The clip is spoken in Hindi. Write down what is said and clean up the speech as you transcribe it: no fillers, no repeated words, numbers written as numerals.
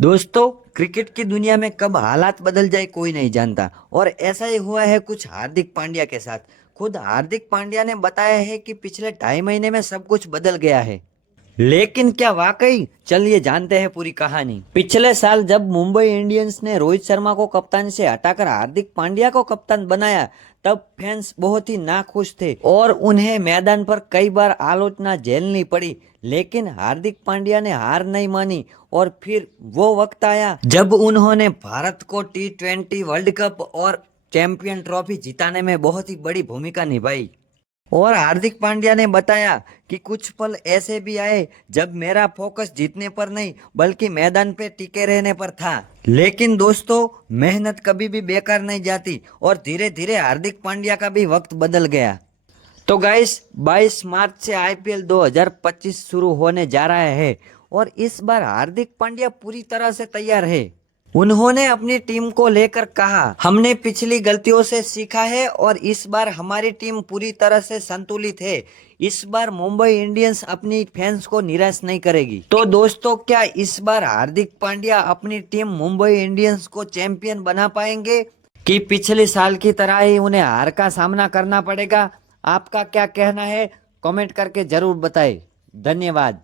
दोस्तों, क्रिकेट की दुनिया में कब हालात बदल जाए कोई नहीं जानता। और ऐसा ही हुआ है कुछ हार्दिक पांड्या के साथ। खुद हार्दिक पांड्या ने बताया है कि पिछले 2.5 महीने में सब कुछ बदल गया है। लेकिन क्या वाकई? चलिए जानते हैं पूरी कहानी। पिछले साल जब मुंबई इंडियंस ने रोहित शर्मा को कप्तान से हटाकर हार्दिक पांड्या को कप्तान बनाया, तब फैंस बहुत ही नाखुश थे और उन्हें मैदान पर कई बार आलोचना झेलनी पड़ी। लेकिन हार्दिक पांड्या ने हार नहीं मानी और फिर वो वक्त आया जब उन्होंने भारत को T20 वर्ल्ड कप और चैंपियन ट्रॉफी जिताने में बहुत ही बड़ी भूमिका निभाई। और हार्दिक पांड्या ने बताया कि कुछ पल ऐसे भी आए जब मेरा फोकस जीतने पर नहीं बल्कि मैदान पे टिके रहने पर था। लेकिन दोस्तों, मेहनत कभी भी बेकार नहीं जाती और धीरे धीरे हार्दिक पांड्या का भी वक्त बदल गया। तो गाइस, 22 मार्च से आईपीएल 2025 शुरू होने जा रहा है और इस बार हार्दिक पांड्या पूरी तरह से तैयार है। उन्होंने अपनी टीम को लेकर कहा, हमने पिछली गलतियों से सीखा है और इस बार हमारी टीम पूरी तरह से संतुलित है। इस बार मुंबई इंडियंस अपनी फैंस को निराश नहीं करेगी। तो दोस्तों, क्या इस बार हार्दिक पांड्या अपनी टीम मुंबई इंडियंस को चैंपियन बना पाएंगे कि पिछले साल की तरह ही उन्हें हार का सामना करना पड़ेगा? आपका क्या कहना है? कमेंट करके जरूर बताएं। धन्यवाद।